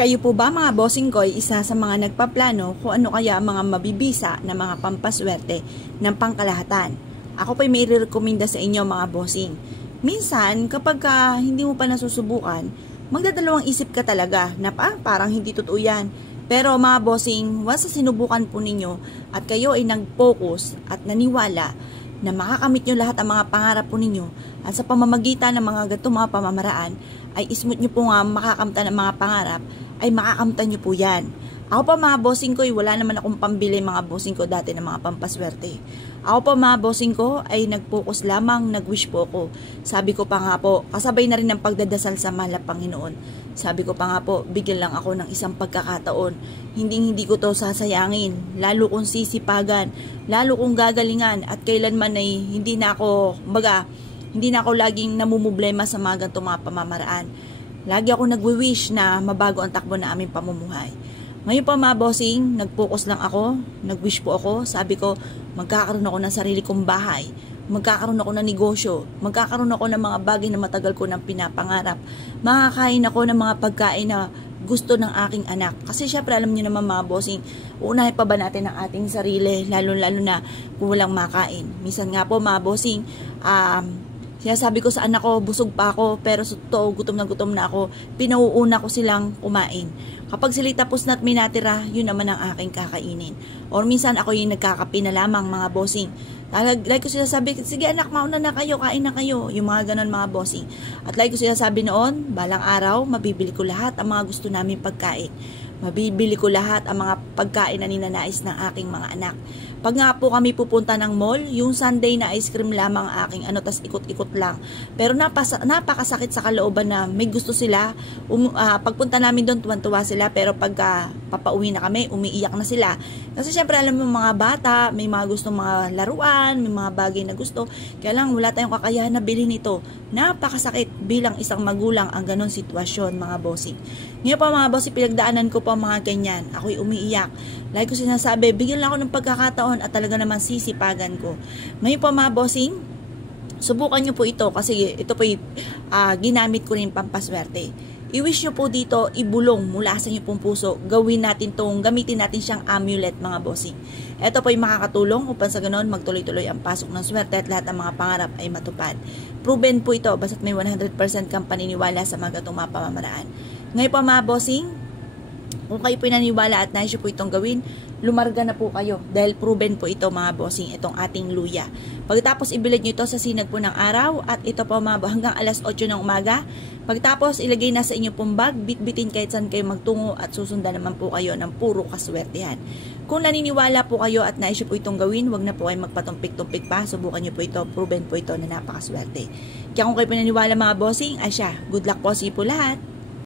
Kayo po ba mga bossing ko ay isa sa mga nagpaplano kung ano kaya ang mga mabibisa na mga pampaswerte ng pangkalahatan? Ako pa may rekomenda sa inyo mga bossing. Minsan kapag hindi mo pa nasusubukan, magdadalawang isip ka talaga na parang hindi totoo yan. Pero mga bossing, once na sinubukan po ninyo at kayo ay nag-focus at naniwala na makakamit nyo lahat ang mga pangarap po ninyo at sa pamamagitan ng mga ganitong mga pamamaraan ay smooth nyo po nga makakamta ng mga pangarap ay makakamta nyo po yan. Ako pa mga bossing ko, wala naman akong pambili mga bossing ko dati ng mga pampaswerte. Ako pa mga bossing ko ay nag-focus lamang, nag-wish po ko. Sabi ko pa nga po, kasabay na rin ng pagdadasal sa mahal na Panginoon. Sabi ko pa nga po, bigyan lang ako ng isang pagkakataon. Hindi ko to sasayangin, lalo kong sisipagan, lalo kong gagalingan at kailanman ay hindi na ako laging namumblema sa mga ganitong mga pamamaraan. Lagi ako nagwi-wish na mabago ang takbo na aming pamumuhay. Ngayon pa mga bossing, nag-focus lang ako, nag-wish po ako, sabi ko, magkakaroon ako ng sarili kong bahay, magkakaroon ako ng negosyo, magkakaroon ako ng mga bagay na matagal ko nang pinapangarap, makakain ako ng mga pagkain na gusto ng aking anak. Kasi syempre alam niyo naman mga bossing, uunahin pa ba natin ang ating sarili, lalo na kung walang makain. Minsan nga po mga bossing, sinasabi ko sa anak ko, busog pa ako, pero sa totoo, gutom na ako, pinauuna ko silang kumain. Kapag sila tapos na at may natira, yun naman ang aking kakainin. Or minsan ako yung nagkakape na lamang mga bossing. Like ko sinasabi, sige anak, mauna na kayo, kain na kayo. Yung mga ganon mga bossing. At like ko sinasabi noon, balang araw, mabibili ko lahat ang mga gusto namin pagkain. Mabibili ko lahat ang mga pagkain na ninanais ng aking mga anak. Pag nga po kami pupunta ng mall, yung Sunday na ice cream lamang aking tas ikot-ikot lang. Pero napakasakit sa kalooban na may gusto sila. Pagpunta namin doon, tuwan-tuwa sila. Pero pag papauwi na kami, umiiyak na sila. Kasi syempre alam mo mga bata, may mga gustong mga laruan, may mga bagay na gusto. Kaya lang wala tayong kakayahan na bilhin ito. Napakasakit bilang isang magulang ang ganon sitwasyon mga bossing. Ngayon pa mga bossing, pinagdaanan ko pa mga ganyan. Ako'y umiiyak. Like ko sinasabi, bigyan lang ako ng pagkakataon at talaga naman sisipagan ko. Ngayon po mga bossing, subukan nyo po ito kasi ito po ginamit ko rin pampaswerte. I-wish nyo po dito, ibulong mula sa inyo pong puso. Gamitin natin siyang amulet mga bossing. Ito po ay makakatulong upang sa ganon magtuloy-tuloy ang pasok ng swerte at lahat ng mga pangarap ay matupad. Proven po ito basta't may 100% kang paniniwala sa mga gatong mga pamamaraan. Ngayon po mga bossing, kung kayo po naniniwala at nais po itong gawin, lumarga na po kayo dahil proven po ito mga bossing, itong ating luya. Pagkatapos ibilad nyo ito sa sinag po ng araw at ito po mga hanggang alas 8 ng umaga. Pagkatapos ilagay na sa inyo pong bag, bitbitin kahit saan kayo magtungo at susundan naman po kayo ng puro kaswertehan. Kung naniniwala po kayo at nais po itong gawin, wag na po kayo magpatumpik-tumpik pa. Subukan nyo po ito, proven po ito na napakaswerte. Kaya kung kayo po naniniwala mga bossing, good luck po sa po lahat.